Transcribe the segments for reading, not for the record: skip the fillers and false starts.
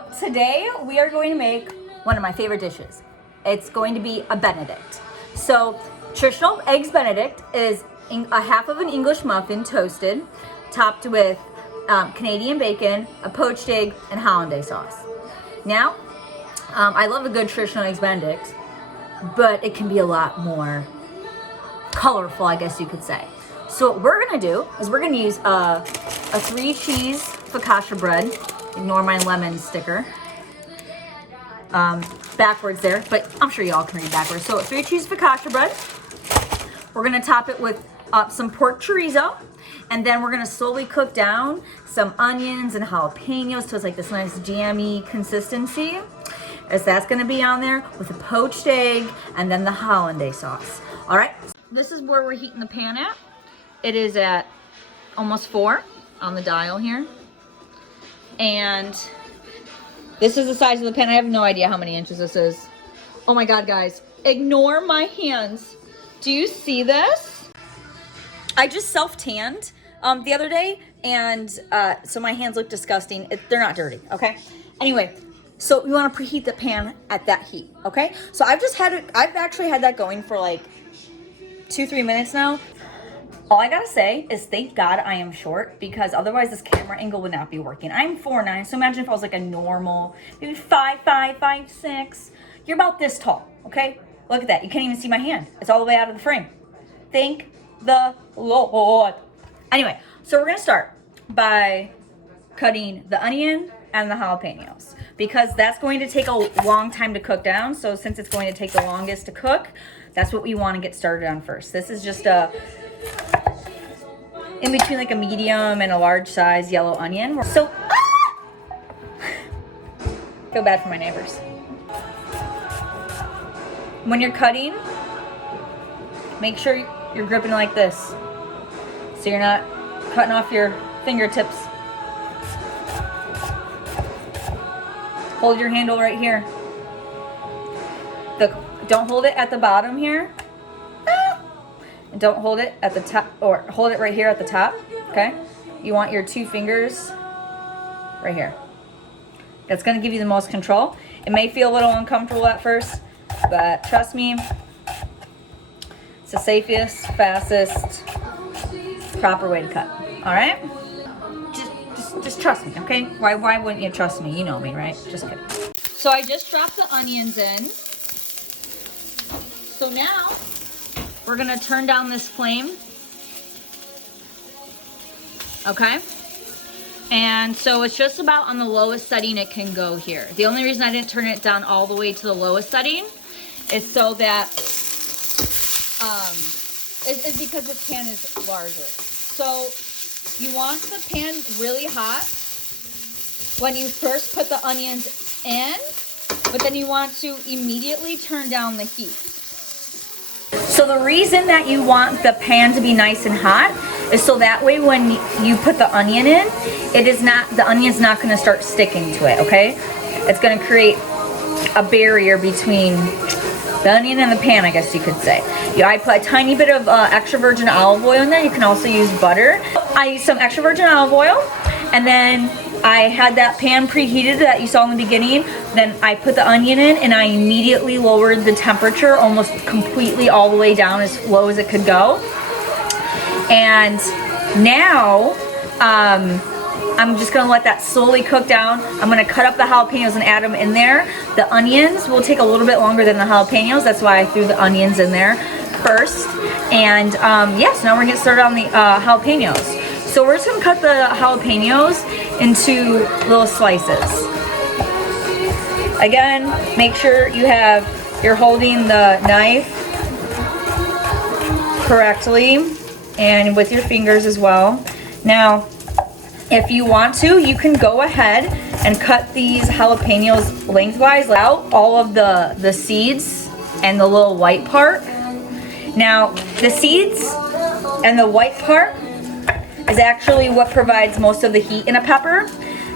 So today we are going to make one of my favorite dishes. It's going to be a Benedict. So traditional eggs Benedict is a half of an English muffin toasted, topped with Canadian bacon, a poached egg, and Hollandaise sauce. Now, I love a good traditional eggs Benedict, but it can be a lot more colorful, I guess you could say. So what we're gonna do is we're gonna use a 3-cheese focaccia bread. Ignore my lemon sticker. Backwards there, but I'm sure y'all can read backwards. So 3-cheese focaccia bread. We're gonna top it with some pork chorizo, and then we're gonna slowly cook down some onions and jalapenos so it's like this nice jammy consistency. As that's gonna be on there with a poached egg and then the Hollandaise sauce. All right, this is where we're heating the pan at. It is at almost 4 on the dial here. And this is the size of the pan. I have no idea how many inches this is. Oh my God, guys, ignore my hands. Do you see this? I just self-tanned the other day, and so my hands look disgusting. They're not dirty, okay? Anyway, so we want to preheat the pan at that heat, okay? So I've actually had that going for like 2-3 minutes now. All I gotta say is thank God I am short, because otherwise this camera angle would not be working. I'm 4'9", so imagine if I was like a normal, maybe 5'5", 5'6". You're about this tall, okay? Look at that, you can't even see my hand. It's all the way out of the frame. Thank the Lord. Anyway, so we're gonna start by cutting the onion and the jalapenos, because that's going to take a long time to cook down. So since it's going to take the longest to cook, that's what we want to get started on first. This is just in between like a medium and a large size yellow onion. So, feel bad for my neighbors. When you're cutting, make sure you're gripping like this, so you're not cutting off your fingertips. Hold your handle right here. Don't hold it at the bottom here. And don't hold it at the top, or hold it right here at the top, okay? You want your 2 fingers right here. That's gonna give you the most control. It may feel a little uncomfortable at first, but trust me, it's the safest, fastest, proper way to cut, all right? Just trust me, okay? Why wouldn't you trust me? You know me, right? Just kidding. So I just dropped the onions in. So now, we're gonna turn down this flame, okay? And so it's just about on the lowest setting it can go here. The only reason I didn't turn it down all the way to the lowest setting is so that, is because this pan is larger. So you want the pan really hot when you first put the onions in, but then you want to immediately turn down the heat. So the reason that you want the pan to be nice and hot is so that way when you put the onion in, the onion's not gonna start sticking to it, okay? It's gonna create a barrier between the onion and the pan, I guess you could say. Yeah, I put a tiny bit of extra virgin olive oil in there. You can also use butter. I used some extra virgin olive oil, and then I had that pan preheated that you saw in the beginning. Then I put the onion in, and I immediately lowered the temperature almost completely all the way down as low as it could go. And now I'm just gonna let that slowly cook down. I'm gonna cut up the jalapenos and add them in there. The onions will take a little bit longer than the jalapenos. That's why I threw the onions in there first. And yes, now we're gonna get started on the jalapenos. So we're just gonna cut the jalapenos into little slices. Again, make sure you're holding the knife correctly and with your fingers as well. Now, if you want to, you can go ahead and cut these jalapenos lengthwise out, all of the seeds and the little white part. Now, the seeds and the white part is actually what provides most of the heat in a pepper.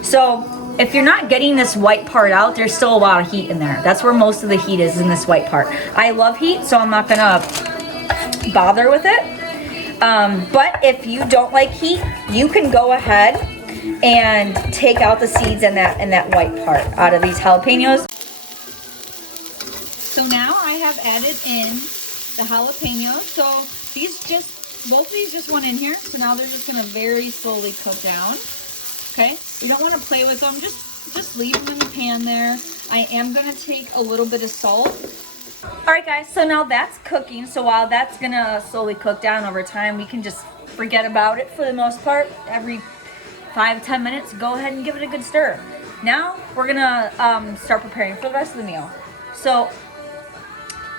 So if you're not getting this white part out, there's still a lot of heat in there. That's where most of the heat is, in this white part. I love heat, so I'm not gonna bother with it. But if you don't like heat, you can go ahead and take out the seeds and that white part out of these jalapenos. So now I have added in the jalapenos. So both of these just went in here. So now they're just gonna very slowly cook down. Okay, you don't want to play with them. Just leave them in the pan there. I am gonna take a little bit of salt. All right, guys. So now that's cooking. So while that's gonna slowly cook down over time, we can just forget about it for the most part. Every 5-10 minutes, go ahead and give it a good stir. Now we're gonna start preparing for the rest of the meal. So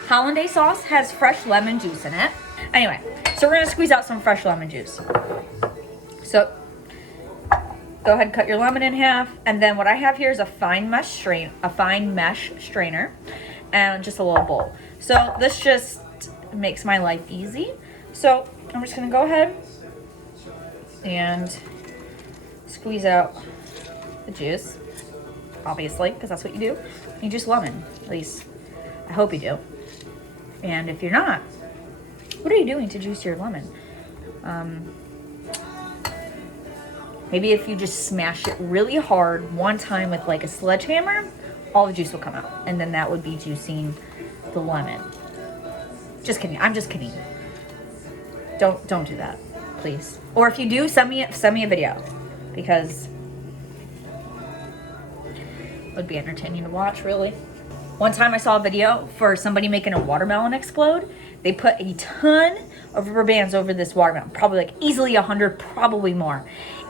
Hollandaise sauce has fresh lemon juice in it. Anyway, so we're gonna squeeze out some fresh lemon juice. So go ahead and cut your lemon in half, and then what I have here is a fine mesh strainer, and just a little bowl. So this just makes my life easy. So I'm just gonna go ahead and squeeze out the juice, obviously, because that's what you do. You juice lemon, at least I hope you do. And if you're not, what are you doing to juice your lemon? Maybe if you just smash it really hard one time with like a sledgehammer, all the juice will come out, and then that would be juicing the lemon. Just kidding. I'm just kidding. Don't do that, please. Or if you do, send me a video, because it would be entertaining to watch, really. One time I saw a video for somebody making a watermelon explode. They put a ton of rubber bands over this watermelon, probably like easily 100, probably more.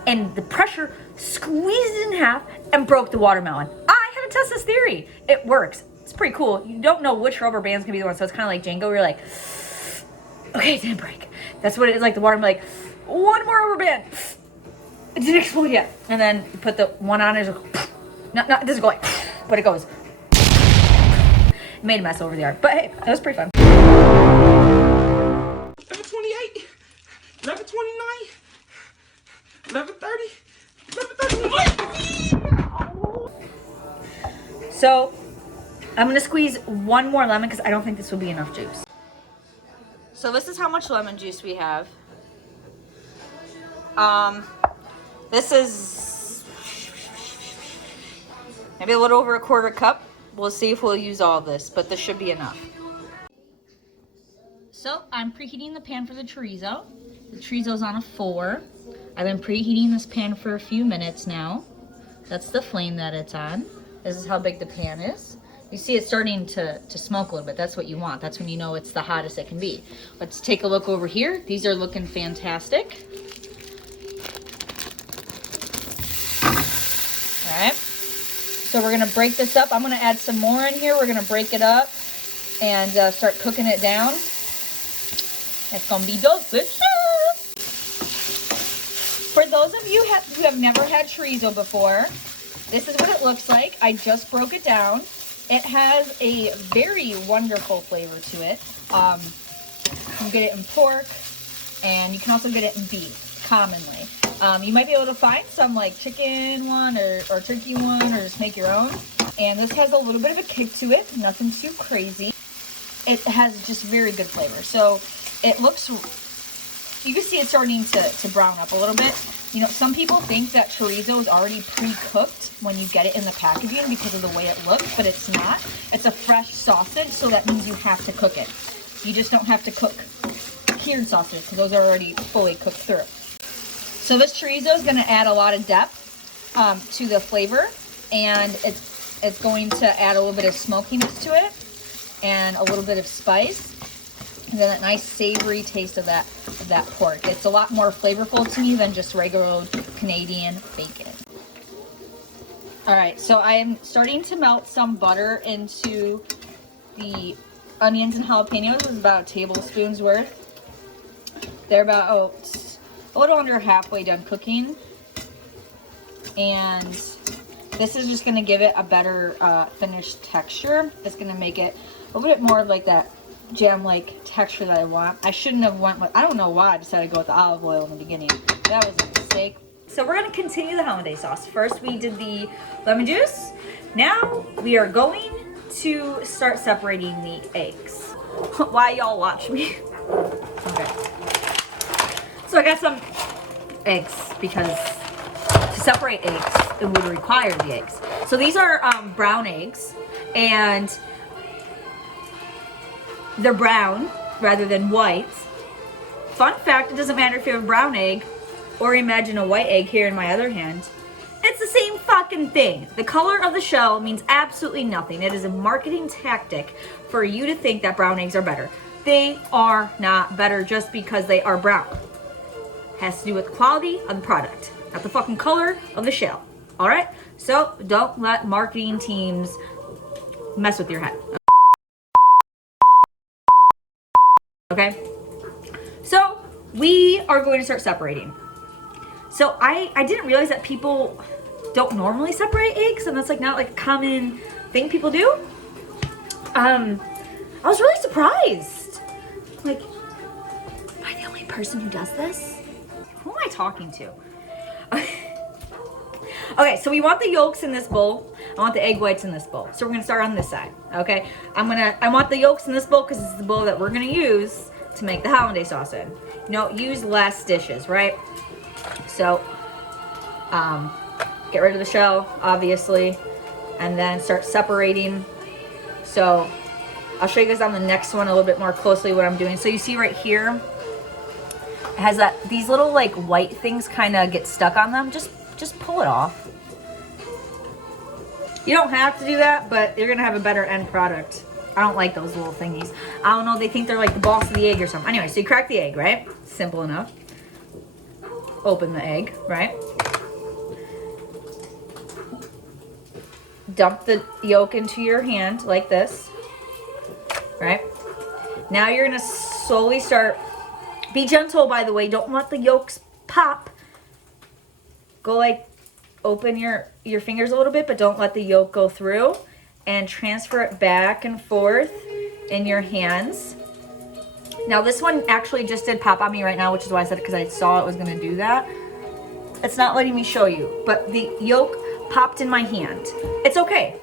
And the pressure squeezed it in half and broke the watermelon. I had to test this theory. It works. It's pretty cool. You don't know which rubber band's gonna be the one, so it's kind of like Django, where you're like, okay, it didn't break. That's what it is, like the watermelon, like, one more rubber band. It didn't explode yet. And then you put the one on, it doesn't go like, but it goes. It made a mess over the yard. But hey, that was pretty fun. 11:28, 11:29, 11:30, 11:31. So I'm gonna squeeze one more lemon because I don't think this will be enough juice. So this is how much lemon juice we have. This is maybe a little over a quarter cup. We'll see if we'll use all of this, but this should be enough. So I'm preheating the pan for the chorizo. The chorizo's on a 4. I've been preheating this pan for a few minutes now. That's the flame that it's on. This is how big the pan is. You see it's starting to smoke a little bit. That's what you want. That's when you know it's the hottest it can be. Let's take a look over here. These are looking fantastic. All right. So we're gonna break this up. I'm gonna add some more in here. We're gonna break it up and start cooking it down. It's gonna be delicious. For those of you who have never had chorizo before, this is what it looks like. I just broke it down. It has a very wonderful flavor to it. You can get it in pork, and you can also get it in beef, commonly. You might be able to find some like chicken one or turkey one, or just make your own. And this has a little bit of a kick to it, nothing too crazy. It has just very good flavor. So it looks, you can see it's starting to brown up a little bit. You know, some people think that chorizo is already pre-cooked when you get it in the packaging because of the way it looks, but it's not. It's a fresh sausage, so that means you have to cook it. You just don't have to cook cured sausage because those are already fully cooked through. So this chorizo is going to add a lot of depth to the flavor, and it's going to add a little bit of smokiness to it and a little bit of spice, and then that nice savory taste of that pork. It's a lot more flavorful to me than just regular old Canadian bacon. All right, so I am starting to melt some butter into the onions and jalapenos. This is about a tablespoon's worth. They're about a little under halfway done cooking, and this is just going to give it a better finished texture. It's going to make it a little bit more like that jam-like texture that I want. I shouldn't have went with, I don't know why I decided to go with the olive oil in the beginning. That was a mistake. So we're going to continue the hollandaise sauce. First we did the lemon juice. Now we are going to start separating the eggs. Why y'all watch me? Okay. So I got some eggs because to separate eggs, it would require the eggs. So these are brown eggs, and they're brown rather than white. Fun fact, it doesn't matter if you have a brown egg or imagine a white egg here in my other hand. It's the same fucking thing. The color of the shell means absolutely nothing. It is a marketing tactic for you to think that brown eggs are better. They are not better just because they are brown. It has to do with the quality of the product, not the fucking color of the shell. All right? So don't let marketing teams mess with your head. Okay? So we are going to start separating. So I didn't realize that people don't normally separate eggs, and that's like not like a common thing people do. I was really surprised. Like, am I the only person who does this? Who am I talking to? Okay, so we want the yolks in this bowl. I want the egg whites in this bowl. So we're gonna start on this side, okay? I want the yolks in this bowl because it's the bowl that we're gonna use to make the Hollandaise sauce in. You know, use less dishes, right? So, get rid of the shell, obviously, and then start separating. So, I'll show you guys on the next one a little bit more closely what I'm doing. So you see right here, it has these little like white things kind of get stuck on them. Just pull it off. You don't have to do that, but you're gonna have a better end product. I don't like those little thingies. I don't know, they think they're like the balls of the egg or something. Anyway, so you crack the egg, right? Simple enough. Open the egg, right? Dump the yolk into your hand like this, right? Now you're gonna slowly start, be gentle by the way, don't let the yolks pop. Go like, open your fingers a little bit, but don't let the yolk go through, and transfer it back and forth in your hands. Now this one actually just did pop on me right now, which is why I said it, because I saw it was gonna do that. It's not letting me show you, but the yolk popped in my hand. It's okay.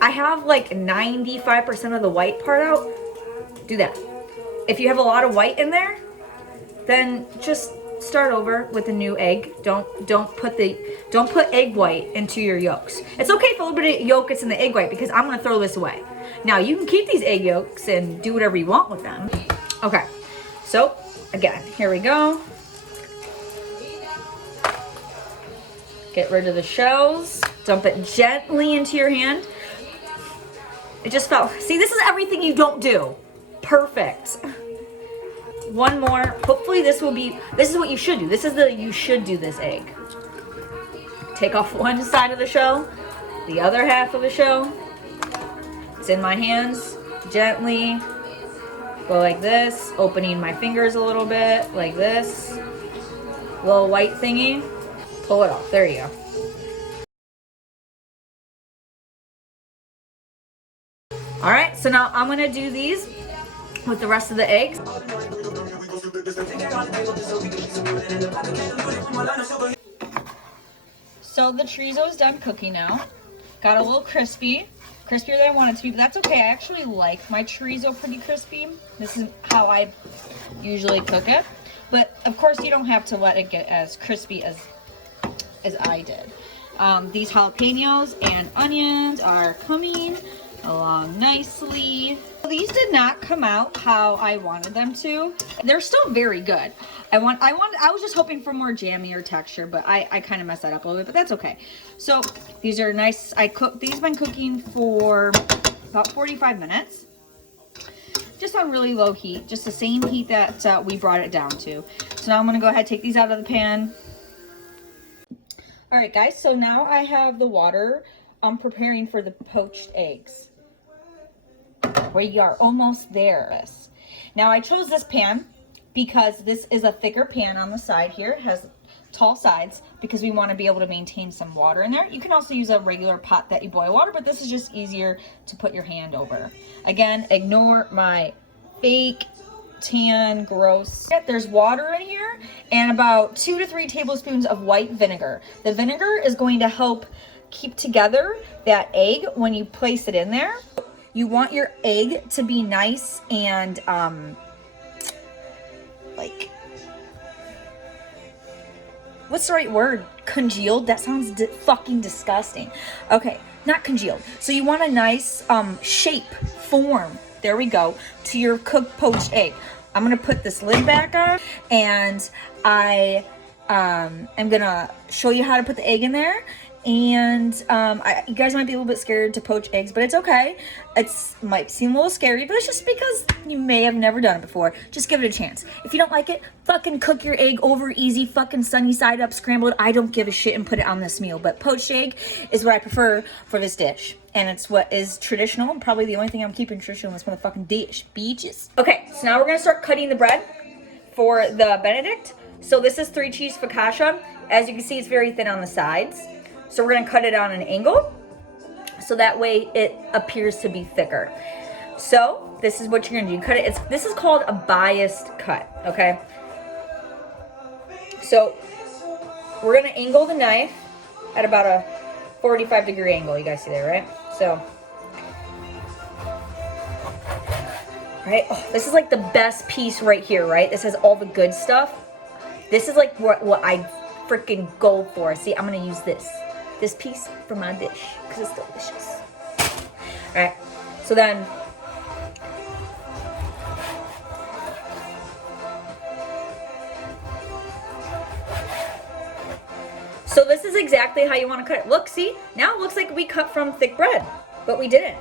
I have like 95% of the white part out. Do that. If you have a lot of white in there, then just start over with a new egg. Don't put egg white into your yolks. It's okay if a little bit of yolk gets in the egg white because I'm gonna throw this away. Now you can keep these egg yolks and do whatever you want with them. Okay, so again, here we go. Get rid of the shells. Dump it gently into your hand. It just fell. See, this is everything you don't do. Perfect. One more. Hopefully this is what you should do. You should do this egg. Take off one side of the shell, the other half of the shell. It's in my hands. Gently go like this, opening my fingers a little bit, like this. Little white thingy. Pull it off. There you go. All right, so now I'm gonna do these with the rest of the eggs. So the chorizo is done cooking now. Got a little crispier than I want it to be, but that's okay. I actually like my chorizo pretty crispy. This is how I usually cook it. But of course you don't have to let it get as crispy as I did. These jalapenos and onions are coming along nicely. These did not come out how I wanted them to. They're still very good. I was just hoping for more jammier texture, but I kind of messed that up a little bit, but that's okay. So these are nice. These have been cooking for about 45 minutes. Just on really low heat, just the same heat that we brought it down to. So now I'm gonna go ahead and take these out of the pan. All right, guys, so now I have the water. I'm preparing for the poached eggs. We are almost there. Now I chose this pan because this is a thicker pan on the side here. It has tall sides because we want to be able to maintain some water in there. You can also use a regular pot that you boil water, but this is just easier to put your hand over. Again, ignore my fake tan, gross. There's water in here and about 2 to 3 tablespoons of white vinegar. The vinegar is going to help keep together that egg when you place it in there. You want your egg to be nice and what's the right word? Congealed? That sounds fucking disgusting. Okay, not congealed. So you want a nice shape, form, there we go, to your cooked poached egg. I'm gonna put this lid back on, and I am gonna show you how to put the egg in there. And you guys might be a little bit scared to poach eggs, but it's okay. It might seem a little scary, but it's just because you may have never done it before. Just give it a chance. If you don't like it, fucking cook your egg over easy, fucking sunny side up, scramble it. I don't give a shit, and put it on this meal. But poached egg is what I prefer for this dish. And it's what is traditional, and probably the only thing I'm keeping traditional in this motherfucking dish, beaches. Okay, so now we're gonna start cutting the bread for the Benedict. So this is 3 cheese focaccia. As you can see, it's very thin on the sides. So we're gonna cut it on an angle, so that way it appears to be thicker. So this is what you're gonna do. You cut it. This is called a biased cut, okay? So we're gonna angle the knife at about a 45-degree angle. You guys see that, right? So, right? Oh, this is like the best piece right here, right? This has all the good stuff. This is like what I freaking go for. See, I'm gonna use this piece for my dish because it's delicious. All right, so then so this is exactly how you want to cut it. Look, see, now it looks like we cut from thick bread, but we didn't.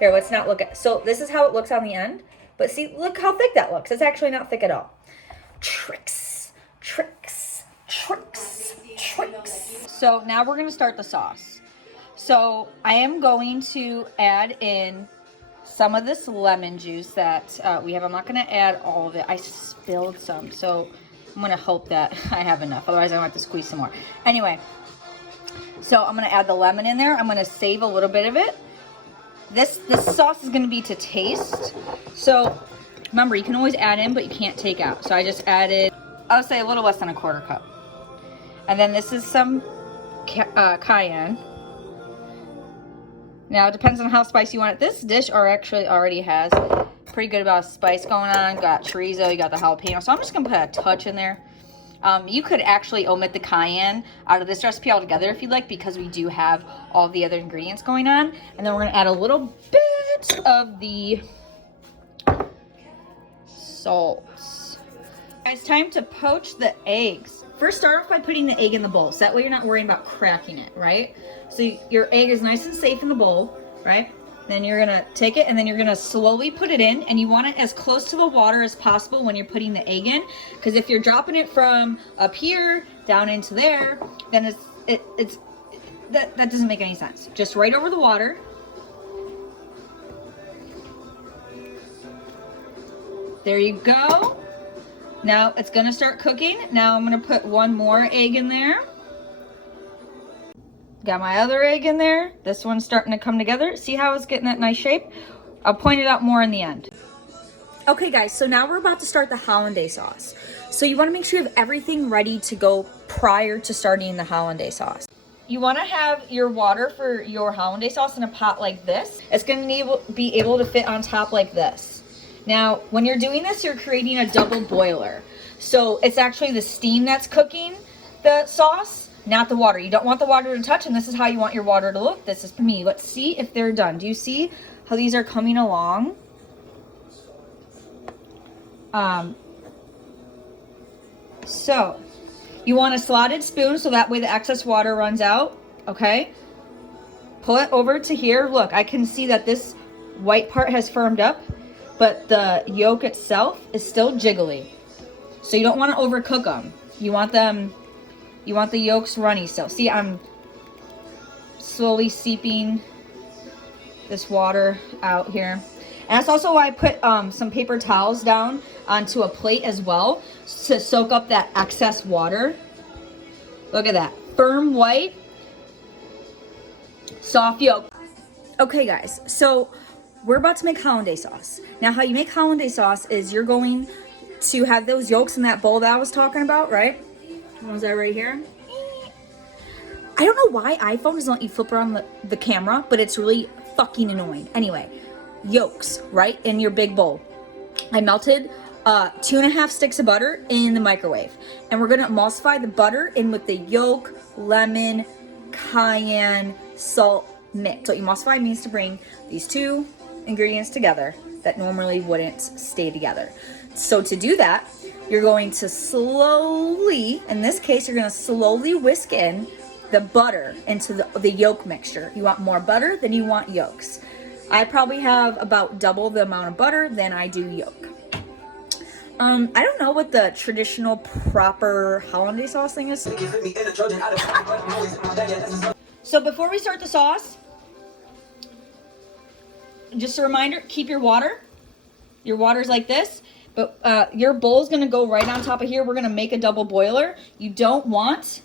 Here, let's not look at, so this is how it looks on the end, but see, look how thick that looks. It's actually not thick at all. Tricks, tricks, tricks, tricks. So now we're gonna start the sauce. So I am going to add in some of this lemon juice that we have. I'm not gonna add all of it. I spilled some, so I'm gonna hope that I have enough. Otherwise, I'm gonna have to squeeze some more. Anyway, so I'm gonna add the lemon in there. I'm gonna save a little bit of it. This sauce is gonna be to taste. So remember, you can always add in, but you can't take out. So I just added, I would say a little less than a quarter cup. And then this is some cayenne. Now it depends on how spicy you want it. This dish actually already has pretty good amount of spice going on. Got chorizo, you got the jalapeno. So I'm just gonna put a touch in there. You could actually omit the cayenne out of this recipe altogether if you'd like, because we do have all the other ingredients going on. And then we're gonna add a little bit of the salt. It's time to poach the eggs. First, start off by putting the egg in the bowl, so that way you're not worrying about cracking it, right? So your egg is nice and safe in the bowl, right? Then you're gonna take it and then you're gonna slowly put it in, and you want it as close to the water as possible when you're putting the egg in, because if you're dropping it from up here down into there, then that doesn't make any sense. Just right over the water. There you go. Now it's gonna start cooking. Now I'm gonna put one more egg in there. Got my other egg in there. This one's starting to come together. See how it's getting that nice shape? I'll point it out more in the end. Okay guys, so now we're about to start the Hollandaise sauce. So you wanna make sure you have everything ready to go prior to starting the Hollandaise sauce. You wanna have your water for your Hollandaise sauce in a pot like this. It's gonna be able to fit on top like this. Now, when you're doing this, you're creating a double boiler. So it's actually the steam that's cooking the sauce, not the water. You don't want the water to touch, and this is how you want your water to look. This is for me. Let's see if they're done. Do you see how these are coming along? So you want a slotted spoon so that way the excess water runs out, okay? Pull it over to here. Look, I can see that this white part has firmed up, but the yolk itself is still jiggly. So you don't want to overcook them. You want the yolks runny still. See, I'm slowly seeping this water out here. And that's also why I put some paper towels down onto a plate as well to soak up that excess water. Look at that, firm white, soft yolk. Okay guys, so we're about to make Hollandaise sauce. Now how you make Hollandaise sauce is you're going to have those yolks in that bowl that I was talking about, right? Was that right here? I don't know why iPhone doesn't let you flip around the camera, but it's really fucking annoying. Anyway, yolks, right, in your big bowl. I melted 2.5 sticks of butter in the microwave. And we're gonna emulsify the butter in with the yolk, lemon, cayenne, salt mix. So emulsify means to bring these two ingredients together that normally wouldn't stay together. So to do that, you're going to slowly, in this case, you're gonna slowly whisk in the butter into the yolk mixture. You want more butter than you want yolks. I probably have about double the amount of butter than I do yolk. I don't know what the traditional proper Hollandaise sauce thing is. So before we start the sauce, just a reminder, keep your water. Your water's like this, but your bowl's gonna go right on top of here. We're gonna make a double boiler. You don't want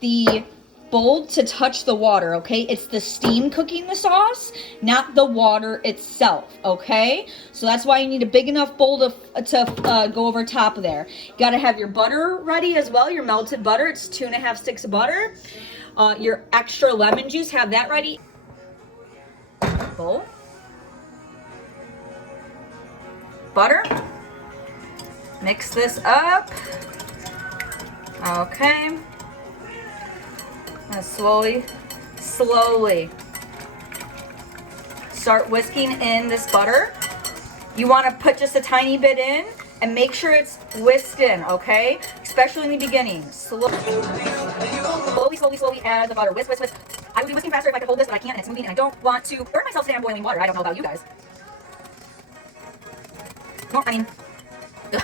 the bowl to touch the water, okay? It's the steam cooking the sauce, not the water itself, okay? So that's why you need a big enough bowl to go over top of there. You gotta have your butter ready as well, your melted butter. It's 2.5 sticks of butter. Your extra lemon juice, have that ready. Bowl. Butter. Mix this up. Okay. And slowly start whisking in this butter. You want to put just a tiny bit in and make sure it's whisked in, okay? Especially in the beginning. Slowly add the butter. Whisk, whisk, whisk. I would be whisking faster if I could hold this, but I can't, and it's moving, and I don't want to burn myself today on boiling water. I don't know about you guys. No, I mean, ugh.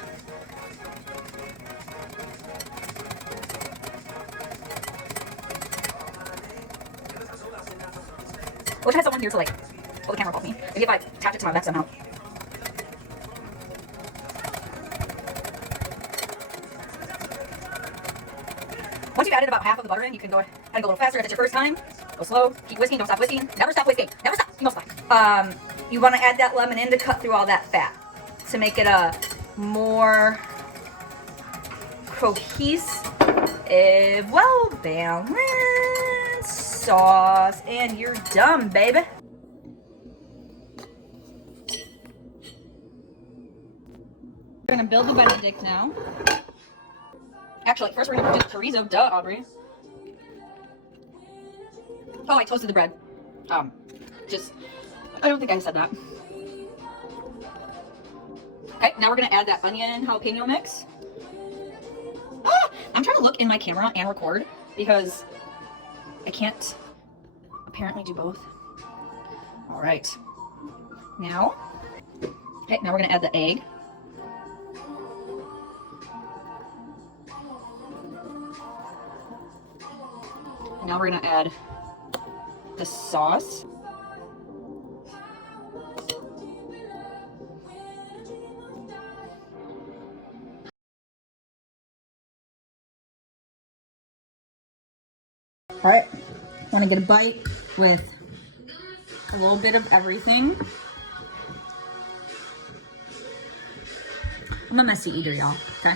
I wish I had someone here to like hold the camera off me. Maybe if I tapped it to my left somehow. Once you've added about half of the butter in, you can go ahead and go a little faster. If it's your first time, go slow. Keep whisking. Don't stop whisking. Never stop whisking. Never stop. Emulsify. You want to add that lemon in to cut through all that fat to make it a more cohesive, well balanced sauce, and you're done, baby. We're gonna build the Benedict now. Actually, first we're gonna do the chorizo. Duh, Aubrey. Oh, I toasted the bread. I don't think I said that. Okay, now we're gonna add that onion and jalapeno mix. I'm trying to look in my camera and record because I can't apparently do both. All right. Now we're gonna add the egg. And now we're gonna add the sauce. All right, want to get a bite with a little bit of everything. I'm a messy eater, y'all, okay?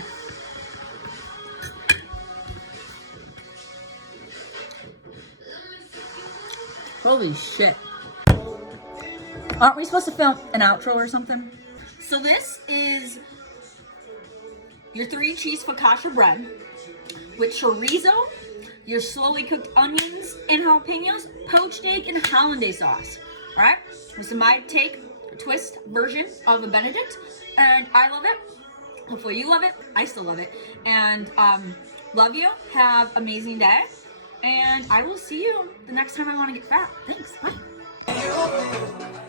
Holy shit. Aren't we supposed to film an outro or something? So this is your 3-cheese focaccia bread with chorizo, your slowly cooked onions and jalapenos, poached egg, and Hollandaise sauce. All right, this is my take, twist version of a Benedict, and I love it. Hopefully you love it. I still love it, and love you. Have an amazing day, and I will see you the next time I want to get fat. Thanks. Bye.